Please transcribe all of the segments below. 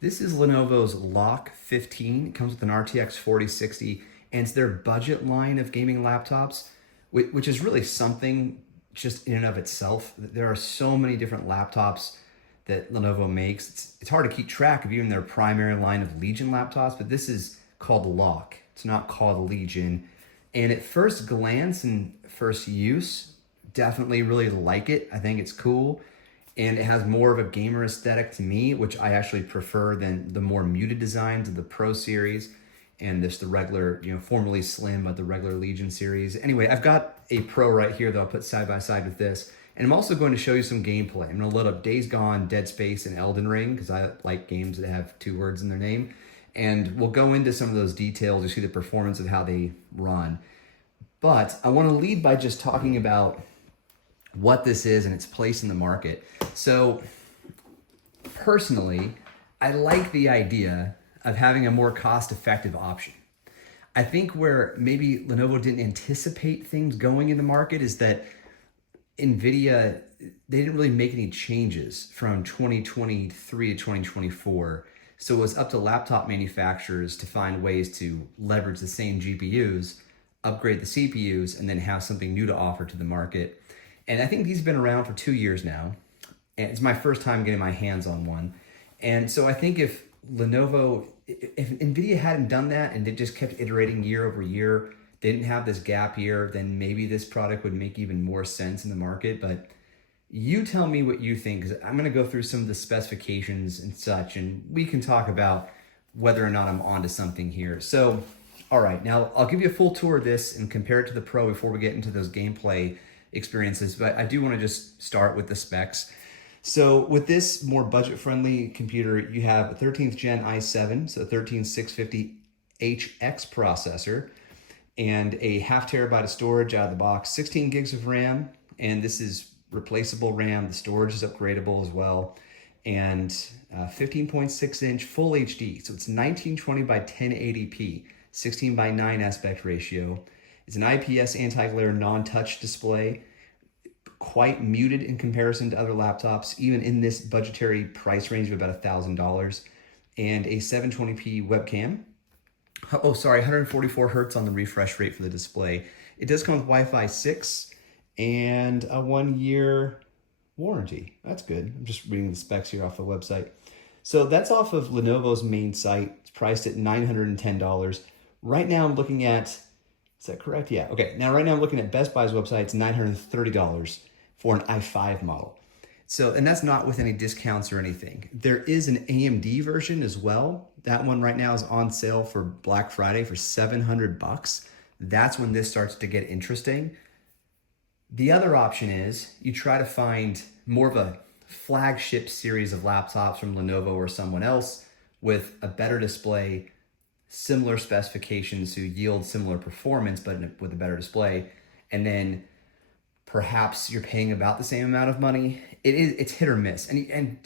This is Lenovo's LOQ 15. It comes with an RTX 4060, and it's their budget line of gaming laptops, which is really something just in and of itself. There are so many different laptops that Lenovo makes. It's hard to keep track of even their primary line of Legion laptops, but this is called LOQ. It's not called Legion. And at first glance and first use, definitely really like it. I think it's cool. And it has more of a gamer aesthetic to me, which I actually prefer than the more muted designs of the Pro series and the regular, formerly Slim, but the regular Legion series. Anyway, I've got a Pro right here that I'll put side by side with this. And I'm also going to show you some gameplay. I'm going to load up Days Gone, Dead Space, and Elden Ring, because I like games that have 2 words in their name. And we'll go into some of those details. You see the performance of how they run. But I want to lead by just talking about what this is and its place in the market. So personally, I like the idea of having a more cost-effective option. I think where maybe Lenovo didn't anticipate things going in the market is that NVIDIA, they didn't really make any changes from 2023 to 2024. So it was up to laptop manufacturers to find ways to leverage the same GPUs, upgrade the CPUs, and then have something new to offer to the market. And I think these have been around for 2 years now. And it's my first time getting my hands on one. And so I think if NVIDIA hadn't done that and they just kept iterating year over year, they didn't have this gap year, then maybe this product would make even more sense in the market. But you tell me what you think, because I'm going to go through some of the specifications and such, and we can talk about whether or not I'm onto something here. So, all right, now I'll give you a full tour of this and compare it to the Pro before we get into those gameplay experiences, but I do want to just start with the specs. So with this more budget-friendly computer, you have a 13th gen i7, so 13650HX processor, and a 0.5 terabyte of storage out of the box, 16 gigs of RAM, and this is replaceable RAM. The storage is upgradable as well, and 15.6 inch full HD, so it's 1920 by 1080p, 16 by 9 aspect ratio. It's an IPS anti-glare non-touch display, quite muted in comparison to other laptops, even in this budgetary price range of about $1,000, and a 720p webcam. 144 hertz on the refresh rate for the display. It does come with Wi-Fi 6 and a 1-year warranty. That's good. I'm just reading the specs here off the website. So that's off of Lenovo's main site. It's priced at $910. Right now I'm looking at, is that correct? Yeah, okay. Now right now I'm looking at Best Buy's website. It's $930 for an i5 model. So, and that's not with any discounts or anything. There is an AMD version as well. That one right now is on sale for Black Friday for $700. That's when this starts to get interesting. The other option is you try to find more of a flagship series of laptops from Lenovo or someone else with a better display, similar specifications to yield similar performance, but with a better display. And then perhaps you're paying about the same amount of money. It's hit or miss. And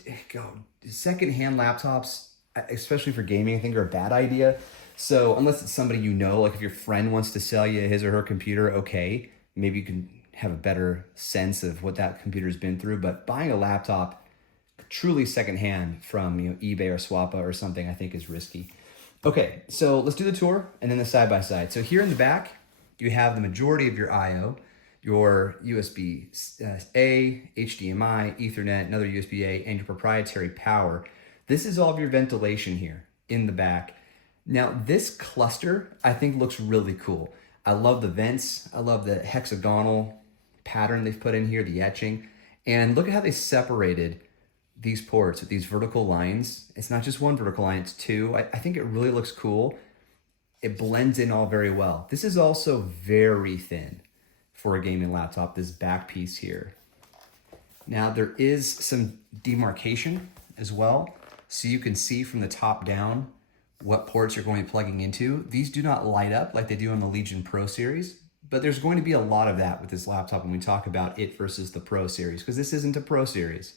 secondhand laptops, especially for gaming, I think are a bad idea. So unless it's somebody like if your friend wants to sell you his or her computer, okay, maybe you can have a better sense of what that computer's been through. But buying a laptop truly secondhand from eBay or Swappa or something, I think is risky. Okay, so let's do the tour and then the side-by-side. So here in the back, you have the majority of your I/O, your USB-A, HDMI, Ethernet, another USB-A, and your proprietary power. This is all of your ventilation here in the back. Now, this cluster, I think, looks really cool. I love the vents. I love the hexagonal pattern they've put in here, the etching. And look at how they separated these ports with these vertical lines. It's not just one vertical line, it's 2. I think it really looks cool. It blends in all very well. This is also very thin for a gaming laptop, this back piece here. Now there is some demarcation as well, so you can see from the top down what ports you're going to be plugging into. These do not light up like they do on the Legion Pro series, but there's going to be a lot of that with this laptop when we talk about it versus the Pro series, because this isn't a Pro series.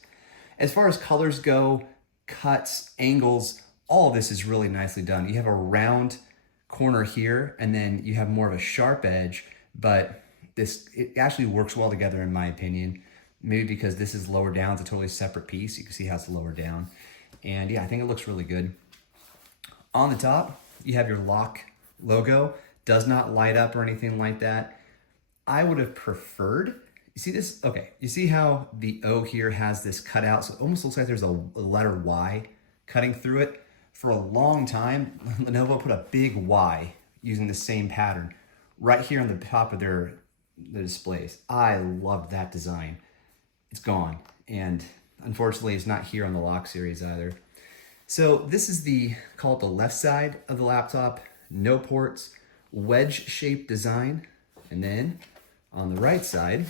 As far as colors go, cuts, angles, all of this is really nicely done. You have a round corner here, and then you have more of a sharp edge, but it actually works well together in my opinion. Maybe because this is lower down, it's a totally separate piece. You can see how it's lower down. And yeah, I think it looks really good. On the top, you have your LOQ logo. Does not light up or anything like that. I would have preferred, you see this? Okay, you see how the O here has this cutout? So it almost looks like there's a letter Y cutting through it. For a long time, Lenovo put a big Y using the same pattern right here on the top of the displays. I loved that design. It's gone. And unfortunately, it's not here on the LOQ series either. So this is call it the left side of the laptop. No ports, wedge-shaped design. And then on the right side,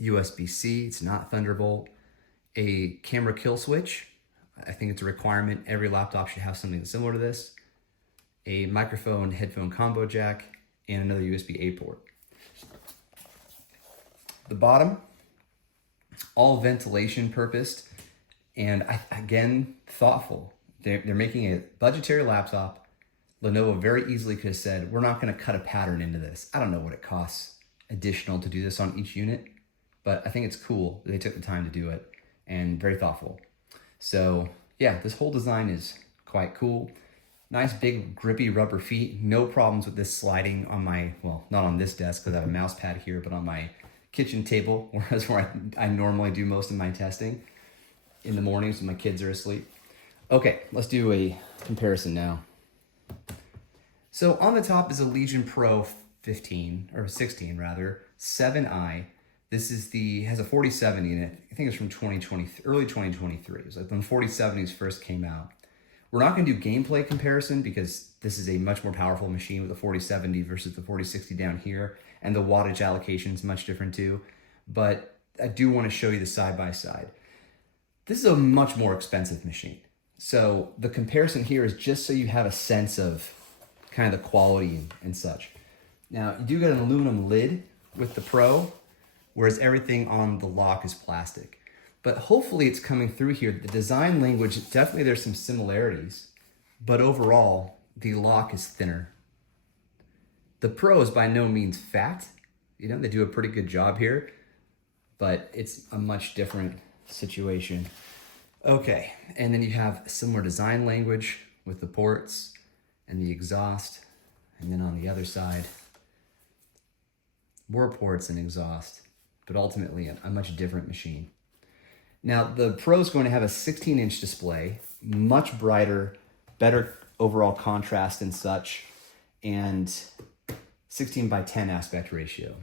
USB-C, it's not Thunderbolt. A camera kill switch. I think it's a requirement. Every laptop should have something similar to this. A microphone headphone combo jack and another USB-A port. The bottom, all ventilation purposed, and again, thoughtful. They're making a budgetary laptop. Lenovo very easily could have said, we're not going to cut a pattern into this. I don't know what it costs additional to do this on each unit, but I think it's cool that they took the time to do it and very thoughtful. So yeah, this whole design is quite cool. Nice big grippy rubber feet. No problems with this sliding on my, well, not on this desk because I have a mouse pad here, but on my kitchen table, whereas where I normally do most of my testing in the mornings when my kids are asleep. Okay, let's do a comparison now. So on the top is a Legion Pro 15, or 16 rather, 7i. This is has a 4070 in it. I think it's from 2020, early 2023. It was like when 4070s first came out. We're not going to do gameplay comparison because this is a much more powerful machine with the 4070 versus the 4060 down here, and the wattage allocation is much different too. But I do want to show you the side by side. This is a much more expensive machine. So the comparison here is just so you have a sense of kind of the quality and such. Now you do get an aluminum lid with the Pro, whereas everything on the LOQ is plastic. But hopefully it's coming through here. The design language, definitely there's some similarities, but overall, the LOQ is thinner. The Pro is by no means fat. You know, they do a pretty good job here, but it's a much different situation. Okay, and then you have similar design language with the ports and the exhaust, and then on the other side, more ports and exhaust, but ultimately a much different machine. Now, the Pro is going to have a 16-inch display, much brighter, better overall contrast and such, and 16:10 aspect ratio,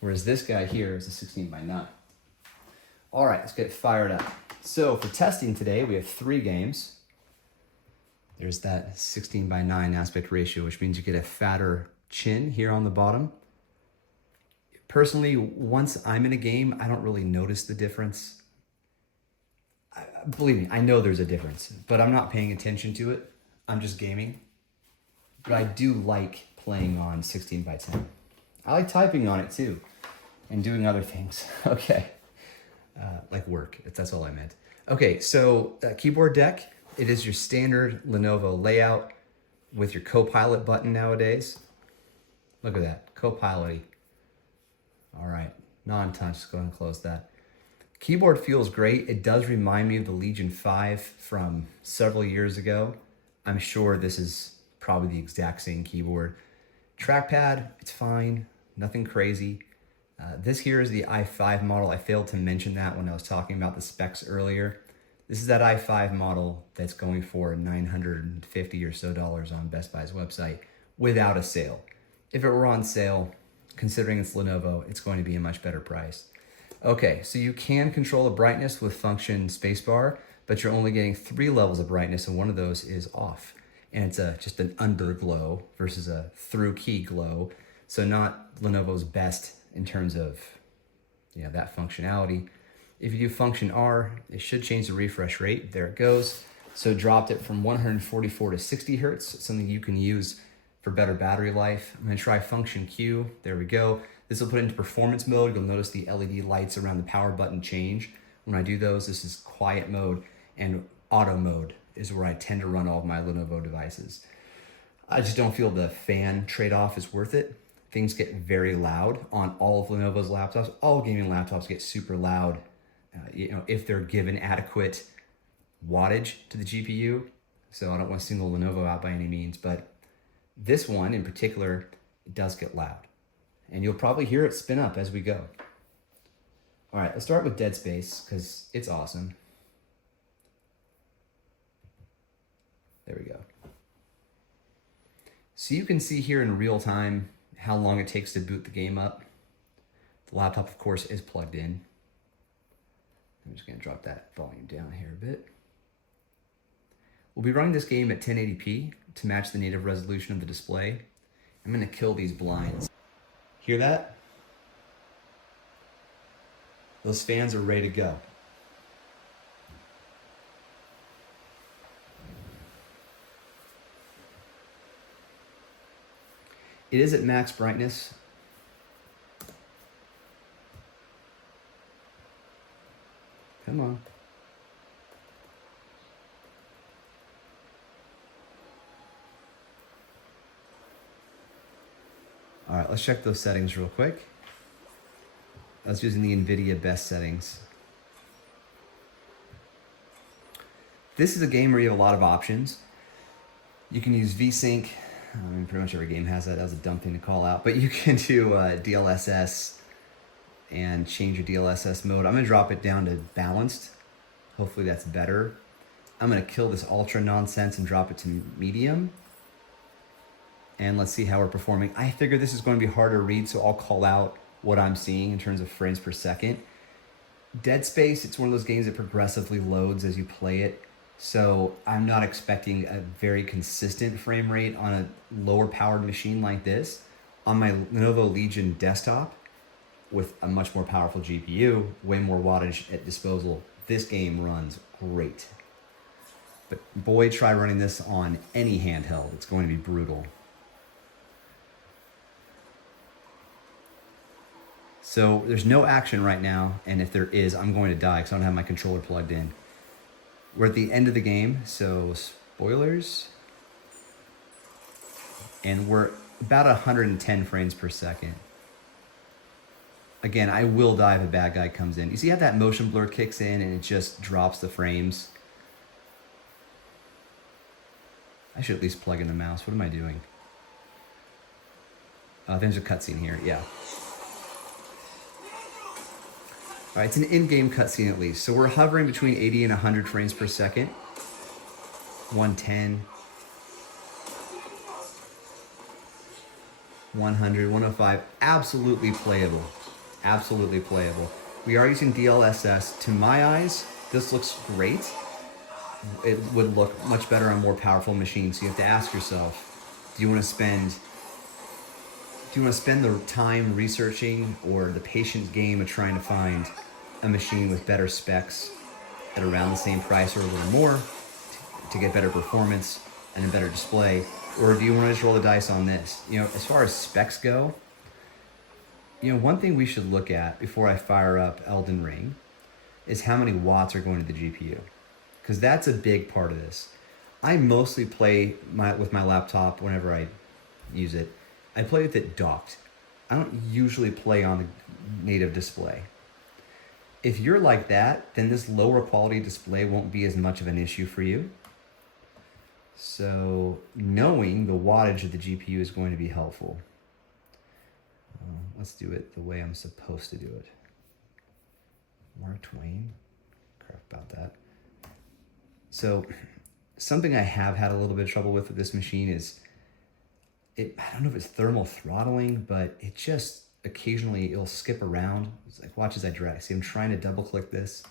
whereas this guy here is a 16:9. All right, let's get fired up. So for testing today, we have 3 games. There's that 16:9 aspect ratio, which means you get a fatter chin here on the bottom. Personally, once I'm in a game, I don't really notice the difference. Believe me, I know there's a difference, but I'm not paying attention to it. I'm just gaming. But I do like playing on 16:10. I like typing on it too, and doing other things. Okay, like work. That's all I meant. Okay, so keyboard deck. It is your standard Lenovo layout with your Copilot button nowadays. Look at that, Copilot. All right, non-touch. Let's go ahead and close that. Keyboard feels great. It does remind me of the Legion 5 from several years ago. I'm sure this is probably the exact same keyboard. Trackpad, it's fine, nothing crazy. This here is the i5 model. I failed to mention that when I was talking about the specs earlier. This is that i5 model that's going for $950 or so on Best Buy's website without a sale. If it were on sale, considering it's Lenovo, it's going to be a much better price. Okay, so you can control the brightness with function spacebar, but you're only getting 3 levels of brightness, and one of those is off. And it's just an underglow versus a through key glow. So not Lenovo's best in terms of that functionality. If you do function R, it should change the refresh rate. There it goes. So dropped it from 144 to 60 hertz, something you can use for better battery life. I'm gonna try function Q. There we go. This will put it into performance mode. You'll notice the LED lights around the power button change. When I do those, this is quiet mode, and auto mode is where I tend to run all of my Lenovo devices. I just don't feel the fan trade-off is worth it. Things get very loud on all of Lenovo's laptops. All gaming laptops get super loud, if they're given adequate wattage to the GPU, so I don't want to single Lenovo out by any means, but this one in particular, it does get loud. And you'll probably hear it spin up as we go. All right, let's start with Dead Space, because it's awesome. There we go. So you can see here in real time how long it takes to boot the game up. The laptop, of course, is plugged in. I'm just gonna drop that volume down here a bit. We'll be running this game at 1080p to match the native resolution of the display. I'm gonna kill these blinds. Hear that? Those fans are ready to go. It is at max brightness. Come on. All right, let's check those settings real quick. I was using the NVIDIA best settings. This is a game where you have a lot of options. You can use VSync. I mean, pretty much every game has that. That was a dumb thing to call out. But you can do DLSS and change your DLSS mode. I'm going to drop it down to balanced. Hopefully that's better. I'm going to kill this ultra nonsense and drop it to medium. And let's see how we're performing. I figure this is going to be harder to read, so I'll call out what I'm seeing in terms of frames per second. Dead Space, it's one of those games that progressively loads as you play it. So I'm not expecting a very consistent frame rate on a lower powered machine like this. On my Lenovo Legion desktop with a much more powerful GPU, way more wattage at disposal, this game runs great. But boy, try running this on any handheld. It's going to be brutal. So there's no action right now, and if there is, I'm going to die because I don't have my controller plugged in. We're at the end of the game, so spoilers. And we're about 110 frames per second. Again, I will die if a bad guy comes in. You see how that motion blur kicks in and it just drops the frames? I should at least plug in the mouse. What am I doing? There's a cutscene here, yeah. All right, it's an in-game cutscene at least. So we're hovering between 80 and 100 frames per second. 110. 100, 105. Absolutely playable. Absolutely playable. We are using DLSS. To my eyes, this looks great. It would look much better on more powerful machines. So you have to ask yourself, do you want to spend the time researching or the patient game of trying to find a machine with better specs at around the same price or a little more to get better performance and a better display? Or do you want to just roll the dice on this? You know, as far as specs go, you know, one thing we should look at before I fire up Elden Ring is how many watts are going to the GPU, because that's a big part of this. I mostly play with my laptop whenever I use it. I play with it docked. I don't usually play on the native display. If you're like that, then this lower quality display won't be as much of an issue for you. So knowing the wattage of the GPU is going to be helpful. Let's do it the way I'm supposed to do it. Mark Twain. Crap about that. So something I have had a little bit of trouble with this machine is I don't know if it's thermal throttling, but it just occasionally it'll skip around. It's like, watch as I drag. See, I'm trying to double click this.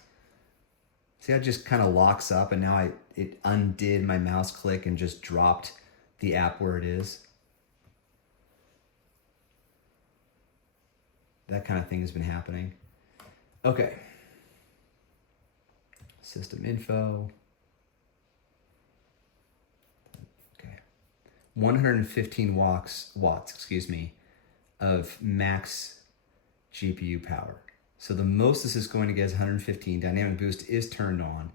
See how it just kind of locks up, and now it undid my mouse click and just dropped the app where it is. That kind of thing has been happening. Okay. System info. 115 watts, of max GPU power. So the most this is going to get is 115. Dynamic boost is turned on.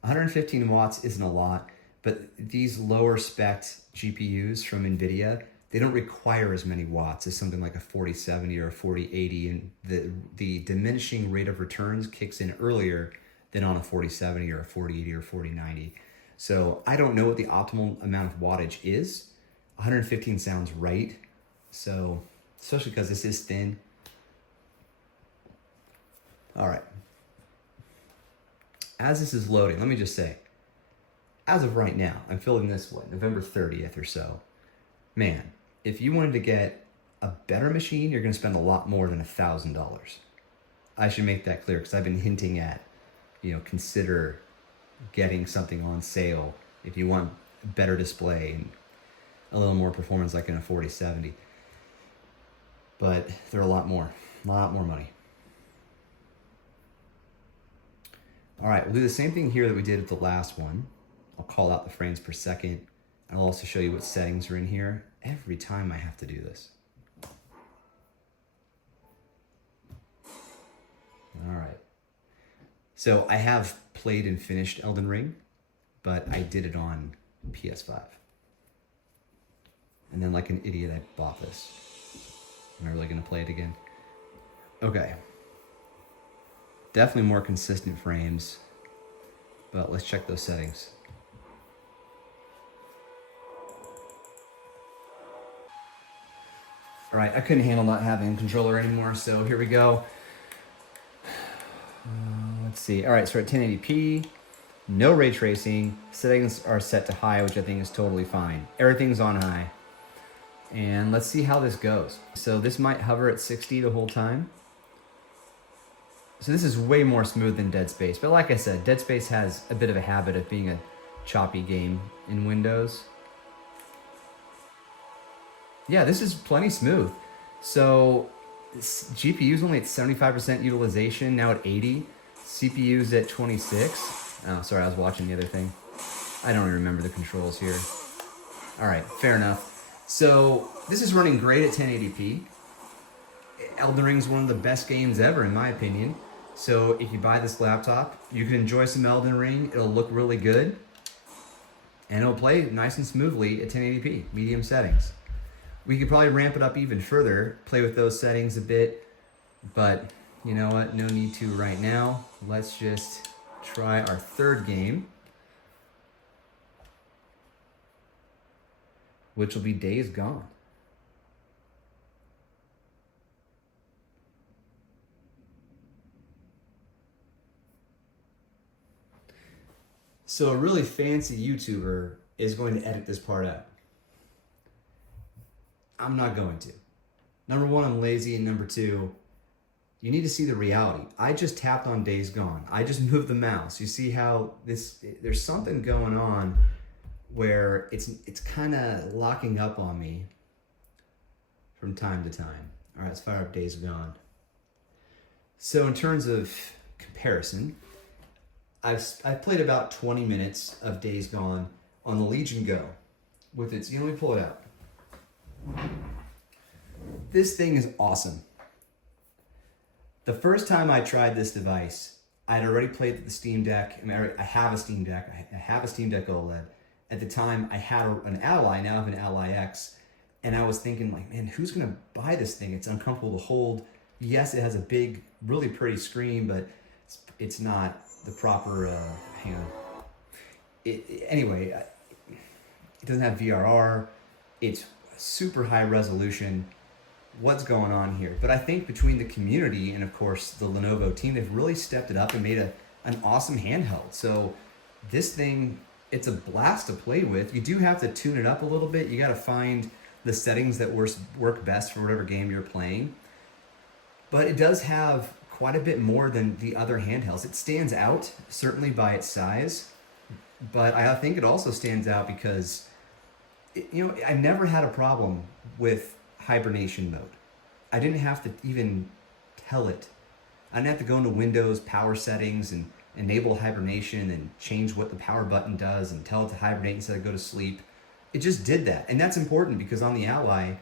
115 watts isn't a lot, but these lower spec GPUs from NVIDIA, they don't require as many watts as something like a 4070 or a 4080, and the diminishing rate of returns kicks in earlier than on a 4070 or a 4080 or 4090. So I don't know what the optimal amount of wattage is. 115 sounds right. So, especially because this is thin. All right. As this is loading, let me just say, as of right now, I'm filming this, November 30th or so. Man, if you wanted to get a better machine, you're going to spend a lot more than $1,000. I should make that clear because I've been hinting at, consider getting something on sale if you want a better display and a little more performance like in a 4070. But they're a lot more money. All right, we'll do the same thing here that we did with the last one. I'll call out the frames per second. I'll also show you what settings are in here every time I have to do this. All right. So I have played and finished Elden Ring, but I did it on PS5. And then like an idiot, I bought this. Am I really gonna play it again? Okay. Definitely more consistent frames, but let's check those settings. All right, I couldn't handle not having a controller anymore, so here we go. Let's see. All right, so we're at 1080p, no ray tracing. Settings are set to high, which I think is totally fine. Everything's on high. And let's see how this goes. So this might hover at 60 the whole time. So this is way more smooth than Dead Space. But like I said, Dead Space has a bit of a habit of being a choppy game in Windows. Yeah, this is plenty smooth. So GPU's only at 75% utilization, now at 80. CPU's at 26. Oh, sorry, I was watching the other thing. I don't even remember the controls here. All right, fair enough. So this is running great at 1080p. Elden Ring is one of the best games ever, in my opinion. So if you buy this laptop, you can enjoy some Elden Ring. It'll look really good. And it'll play nice and smoothly at 1080p, medium settings. We could probably ramp it up even further, play with those settings a bit. But you know what? No need to right now. Let's just try our third game, which will be Days Gone. So a really fancy YouTuber is going to edit this part out. I'm not going to. Number one, I'm lazy, and number two, you need to see the reality. I just tapped on Days Gone. I just moved the mouse. You see how there's something going on where it's kind of locking up on me from time to time. All right, let's fire up Days Gone. So in terms of comparison, I've played about 20 minutes of Days Gone on the Legion Go with its, let me pull it out. This thing is awesome. The first time I tried this device, I had already played with the Steam Deck. I have a Steam Deck. I have a Steam Deck OLED. At the time, I had an Ally. Now I have an Ally X. And I was thinking, like, man, who's going to buy this thing? It's uncomfortable to hold. Yes, it has a big, really pretty screen, but it's not the proper, hang on. Anyway, it doesn't have VRR. It's super high resolution. What's going on here? But I think between the community and, of course, the Lenovo team, they've really stepped it up and made an awesome handheld. So this thing, it's a blast to play with. You do have to tune it up a little bit. You got to find the settings that work best for whatever game you're playing. But it does have quite a bit more than the other handhelds. It stands out, certainly by its size, but I think it also stands out because, I never had a problem with hibernation mode. I didn't have to even tell it. I didn't have to go into Windows power settings and enable hibernation and change what the power button does and tell it to hibernate instead of go to sleep. It just did that. And that's important because on the Ally,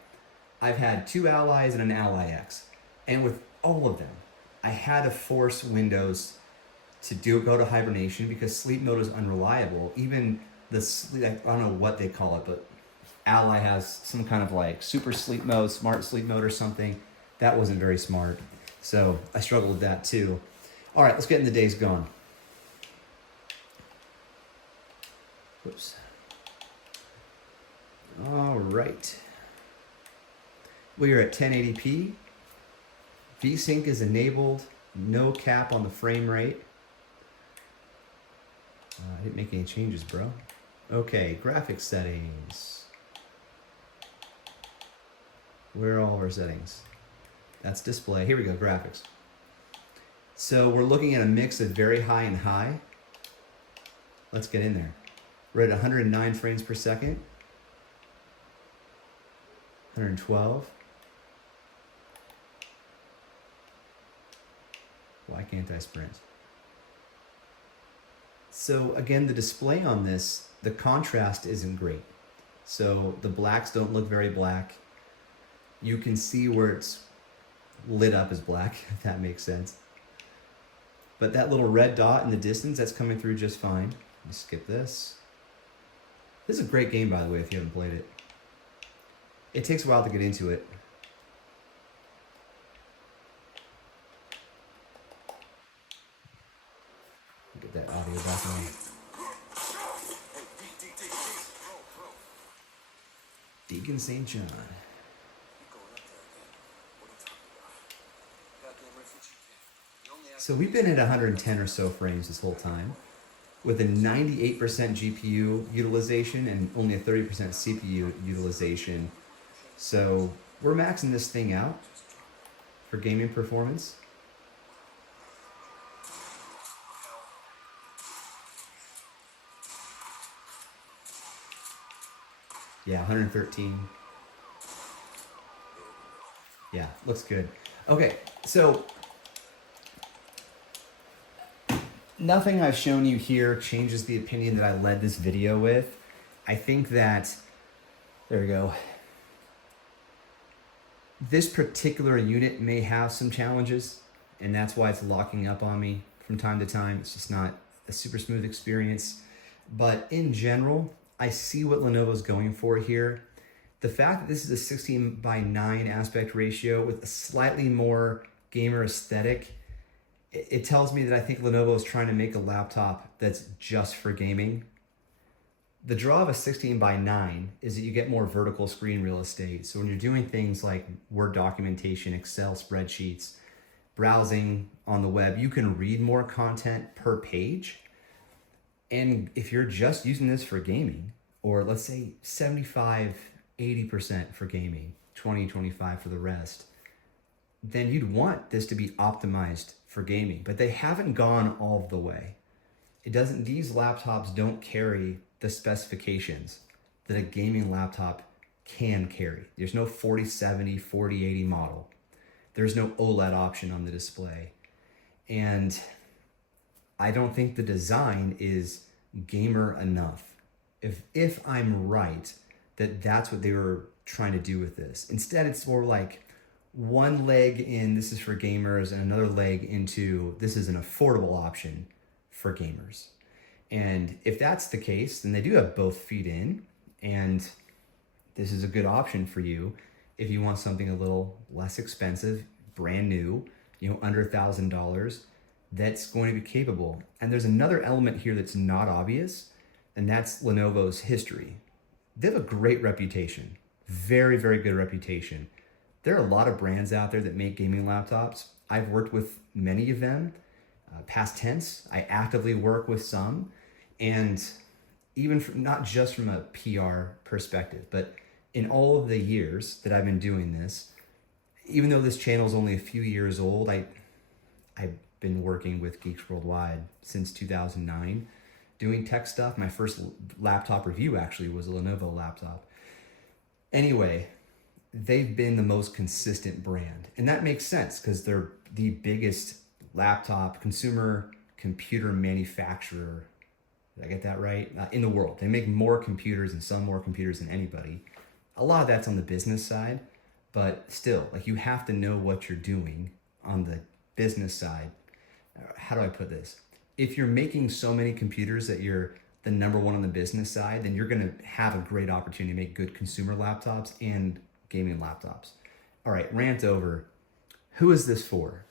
I've had 2 Allies and an Ally X. And with all of them, I had to force Windows to go to hibernation because sleep mode is unreliable. Even the sleep, I don't know what they call it, but Ally has some kind of like super sleep mode, smart sleep mode or something. That wasn't very smart. So I struggled with that too. All right, let's get into Days Gone. Whoops. All right. We are at 1080p. VSync is enabled. No cap on the frame rate. I didn't make any changes, bro. Okay, graphics settings. Where are all of our settings? That's display. Here we go, graphics. So we're looking at a mix of very high and high. Let's get in there. We're at 109 frames per second. 112. Why can't I sprint? So again, the display on this, the contrast isn't great. So the blacks don't look very black. You can see where it's lit up as black, if that makes sense. But that little red dot in the distance, that's coming through just fine. Let's skip this. This is a great game, by the way, if you haven't played it. It takes a while to get into it. Get that audio back on. Deacon St. John. So we've been at 110 or so frames this whole time, with a 98% GPU utilization and only a 30% CPU utilization. So we're maxing this thing out for gaming performance. Yeah, 113. Yeah, looks good. Okay, so nothing I've shown you here changes the opinion that I led this video with. I think that, there we go. This particular unit may have some challenges, and that's why it's locking up on me from time to time. It's just not a super smooth experience. But in general, I see what Lenovo's going for here. The fact that this is a 16:9 aspect ratio with a slightly more gamer aesthetic, it tells me that I think Lenovo is trying to make a laptop that's just for gaming. The draw of a 16:9 is that you get more vertical screen real estate. So when you're doing things like Word documentation, Excel spreadsheets, browsing on the web, you can read more content per page. And if you're just using this for gaming, or let's say 75, 80% for gaming, 20, 25 for the rest, then you'd want this to be optimized for gaming, but they haven't gone all the way. These laptops don't carry the specifications that a gaming laptop can carry. There's no 4070, 4080 model. There's no OLED option on the display. And I don't think the design is gamer enough. If I'm right, that's what they were trying to do with this. Instead, it's more like one leg in this is for gamers and another leg into this is an affordable option for gamers. And if that's the case, then they do have both feet in, and this is a good option for you if you want something a little less expensive, brand new, under $1,000, that's going to be capable. And there's another element here that's not obvious, and that's Lenovo's history. They have a great reputation, very, very good reputation. There are a lot of brands out there that make gaming laptops. I've worked with many of them. Past tense, I actively work with some. And even not just from a PR perspective, but in all of the years that I've been doing this, even though this channel is only a few years old, I've been working with Geeks Worldwide since 2009, doing tech stuff. My first laptop review actually was a Lenovo laptop. Anyway, they've been the most consistent brand. And that makes sense because they're the biggest laptop consumer computer manufacturer. Did I get that right? In the world. They make more computers and sell more computers than anybody. A lot of that's on the business side, but still, you have to know what you're doing on the business side. How do I put this? If you're making so many computers that you're the number one on the business side, then you're going to have a great opportunity to make good consumer laptops and gaming laptops. All right, rant over. Who is this for?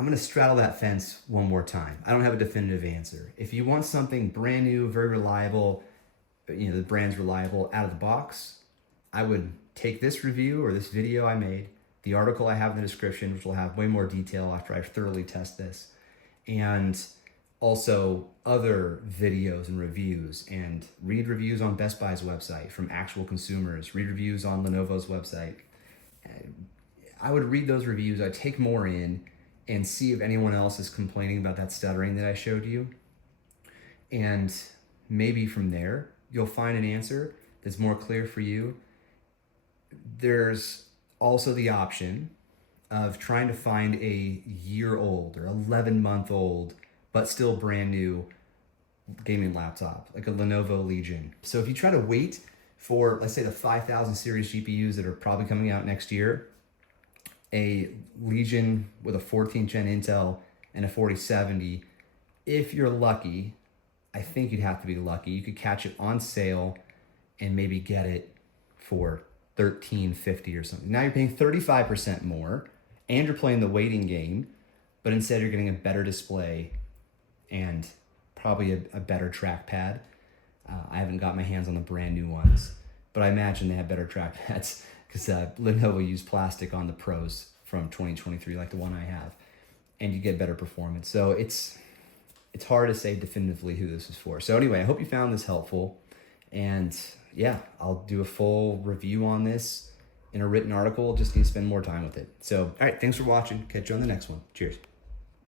I'm gonna straddle that fence one more time. I don't have a definitive answer. If you want something brand new, very reliable, the brand's reliable out of the box, I would take this review or this video I made, the article I have in the description, which will have way more detail after I thoroughly test this, and also other videos and reviews, and read reviews on Best Buy's website from actual consumers, read reviews on Lenovo's website. I would read those reviews, I'd take more in and see if anyone else is complaining about that stuttering that I showed you. And maybe from there, you'll find an answer that's more clear for you. There's also the option of trying to find a year-old or 11-month-old, but still brand new gaming laptop, like a Lenovo Legion. So if you try to wait for, let's say, the 5000 series GPUs that are probably coming out next year, a Legion with a 14th gen Intel and a 4070, if you're lucky, I think you'd have to be lucky, you could catch it on sale and maybe get it for $13.50 or something. Now you're paying 35% more and you're playing the waiting game, but instead you're getting a better display and probably a better trackpad. I haven't got my hands on the brand new ones, but I imagine they have better trackpads because Lenovo used plastic on the Pros from 2023, like the one I have, and you get better performance. So it's hard to say definitively who this is for. So anyway, I hope you found this helpful, and yeah, I'll do a full review on this in a written article. Just need to spend more time with it. So, all right, thanks for watching. Catch you on the next one. Cheers.